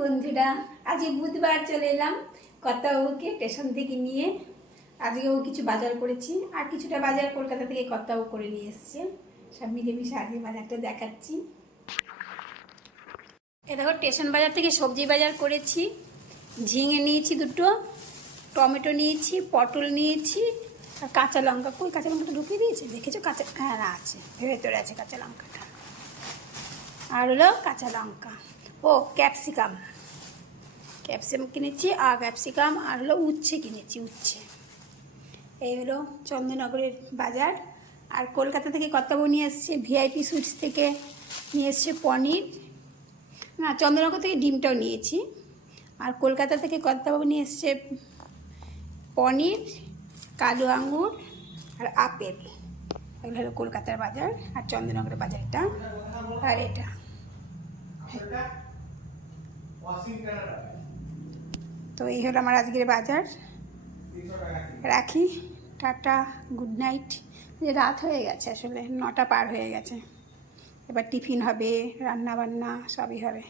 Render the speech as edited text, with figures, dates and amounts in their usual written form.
বন্ধুরা, আজকে বুধবার চলে এলাম কর্তাবাবুকে স্টেশন থেকে নিয়ে। আজকেও কিছু বাজার করেছি, আর কিছুটা বাজার কলকাতা থেকে কর্তাবাবু করে নিয়ে এসছে। সব মিলেমিশে আজকে বাজারটা দেখাচ্ছি। এ দেখো, স্টেশন বাজার থেকে সবজি বাজার করেছি। ঝিঙে নিয়েছি দুটো, টমেটো নিয়েছি, পটল নিয়েছি, আর কাঁচা লঙ্কা। কই কাঁচা লঙ্কাটা ঢুকিয়ে দিয়েছে, দেখেছো? কাঁচা, হ্যাঁ না আছে, ভেতরে আছে কাঁচা লঙ্কাটা। আর হলো কাঁচা লঙ্কা, ও ক্যাপসিকাম কিনেছি, আর ক্যাপসিকাম, আর হলো উচ্ছে কিনেছি, উচ্ছে। এই হলো চন্দননগরের বাজার। আর কলকাতা থেকে কর্তাবাবু নিয়ে এসছে, ভিআইপি সুইটস থেকে নিয়ে এসছে পনির, না চন্দননগর থেকে ডিমটাও নিয়েছি। আর কলকাতা থেকে কর্তাবাবু নিয়ে এসছে পনির, কালো আঙুর আর আপেল। এগুলো হলো কলকাতার বাজার। আর চন্দননগরের বাজার এটা, আর এটা। তো এই হলো আমার আজকের বাজার। রাখি, টাটা, গুড নাইট। যে রাত হয়ে গেছে, আসলে 9টা পার হয়ে গেছে। এবার টিফিন হবে, রান্না বান্না সবই হবে।